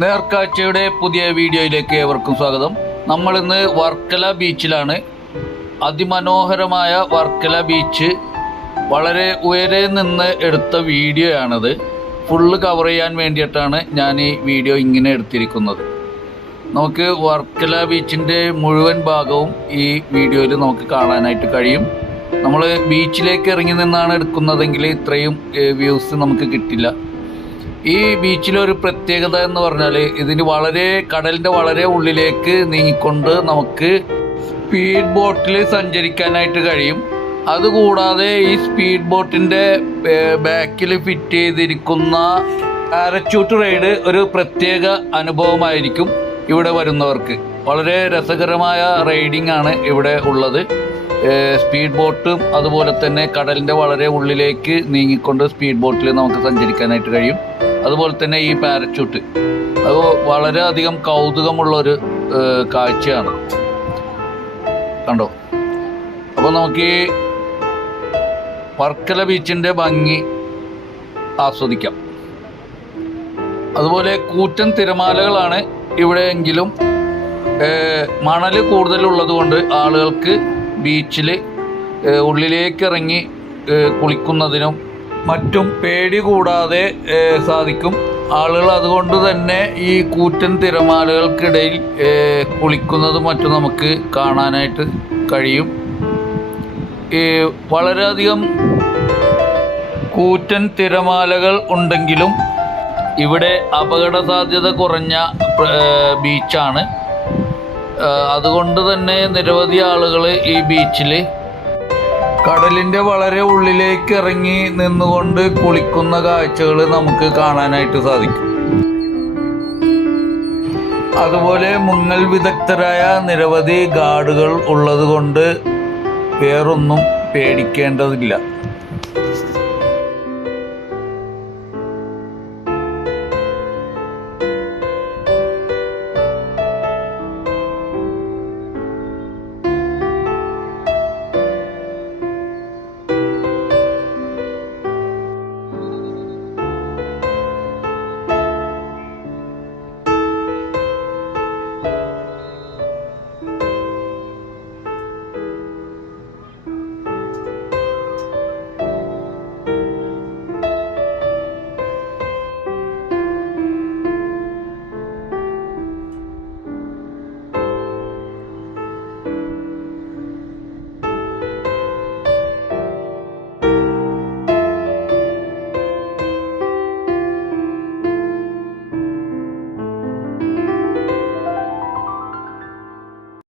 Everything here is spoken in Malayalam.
നേർക്കാഴ്ചയുടെ പുതിയ വീഡിയോയിലേക്ക് ഏവർക്കും സ്വാഗതം. നമ്മളിന്ന് വർക്കല ബീച്ചിലാണ്. അതിമനോഹരമായ വർക്കല ബീച്ച് വളരെ ഉയരെ നിന്ന് എടുത്ത വീഡിയോയാണത്. ഫുള്ള് കവർ ചെയ്യാൻ വേണ്ടിയിട്ടാണ് ഞാൻ ഈ വീഡിയോ ഇങ്ങനെ എടുത്തിരിക്കുന്നത്. നമുക്ക് വർക്കല ബീച്ചിൻ്റെ മുഴുവൻ ഭാഗവും ഈ വീഡിയോയിൽ നമുക്ക് കാണാനായിട്ട് കഴിയും. നമ്മൾ ബീച്ചിലേക്ക് ഇറങ്ങി നിന്നാണ് എടുക്കുന്നതെങ്കിൽ ഇത്രയും വ്യൂസ് നമുക്ക് കിട്ടില്ല. ഈ ബീച്ചിലൊരു പ്രത്യേകത എന്ന് പറഞ്ഞാൽ ഇതിന് കടലിൻ്റെ വളരെ ഉള്ളിലേക്ക് നീങ്ങിക്കൊണ്ട് നമുക്ക് സ്പീഡ് ബോട്ടിൽ സഞ്ചരിക്കാനായിട്ട് കഴിയും. അതുകൂടാതെ ഈ സ്പീഡ് ബോട്ടിൻ്റെ ബാക്കിൽ ഫിറ്റ് ചെയ്തിരിക്കുന്ന പാരച്യൂട്ട് റൈഡ് ഒരു പ്രത്യേക അനുഭവമായിരിക്കും ഇവിടെ വരുന്നവർക്ക്. വളരെ രസകരമായ റൈഡിംഗ് ആണ് ഇവിടെ ഉള്ളത്. സ്പീഡ് ബോട്ടും അതുപോലെ തന്നെ കടലിൻ്റെ വളരെ ഉള്ളിലേക്ക് നീങ്ങിക്കൊണ്ട് സ്പീഡ് ബോട്ടിൽ നമുക്ക് സഞ്ചരിക്കാനായിട്ട് കഴിയും. അതുപോലെ തന്നെ ഈ പാരച്യൂട്ട് അത് വളരെയധികം കൗതുകമുള്ളൊരു കാഴ്ചയാണ്. കണ്ടോ? അപ്പോൾ നമുക്ക് ഈ വർക്കല ബീച്ചിൻ്റെ ഭംഗി ആസ്വദിക്കാം. അതുപോലെ കൂറ്റൻ തിരമാലകളാണ് ഇവിടെയെങ്കിലും മണൽ കൂടുതലുള്ളത് കൊണ്ട് ആളുകൾക്ക് ബീച്ചിൽ ഉള്ളിലേക്കിറങ്ങി കുളിക്കുന്നതിനും മറ്റും പേടി കൂടാതെ സാധിക്കും. ആളുകൾ അതുകൊണ്ട് തന്നെ ഈ കൂറ്റൻ തിരമാലകൾക്കിടയിൽ കുളിക്കുന്നതും മറ്റും നമുക്ക് കാണാനായിട്ട് കഴിയും. വളരെയധികം കൂറ്റൻ തിരമാലകൾ ഉണ്ടെങ്കിലും ഇവിടെ അപകട സാധ്യത കുറഞ്ഞ ബീച്ചാണ്. അതുകൊണ്ട് തന്നെ നിരവധി ആളുകൾ ഈ ബീച്ചിൽ കടലിൻ്റെ വളരെ ഉള്ളിലേക്ക് ഇറങ്ങി നിന്നുകൊണ്ട് കുളിക്കുന്ന കാഴ്ചകൾ നമുക്ക് കാണാനായിട്ട് സാധിക്കും. അതുപോലെ മുങ്ങൽ വിദഗ്ധരായ നിരവധി ഗാർഡുകൾ ഉള്ളത് കൊണ്ട് വേറൊന്നും പേടിക്കേണ്ടതില്ല.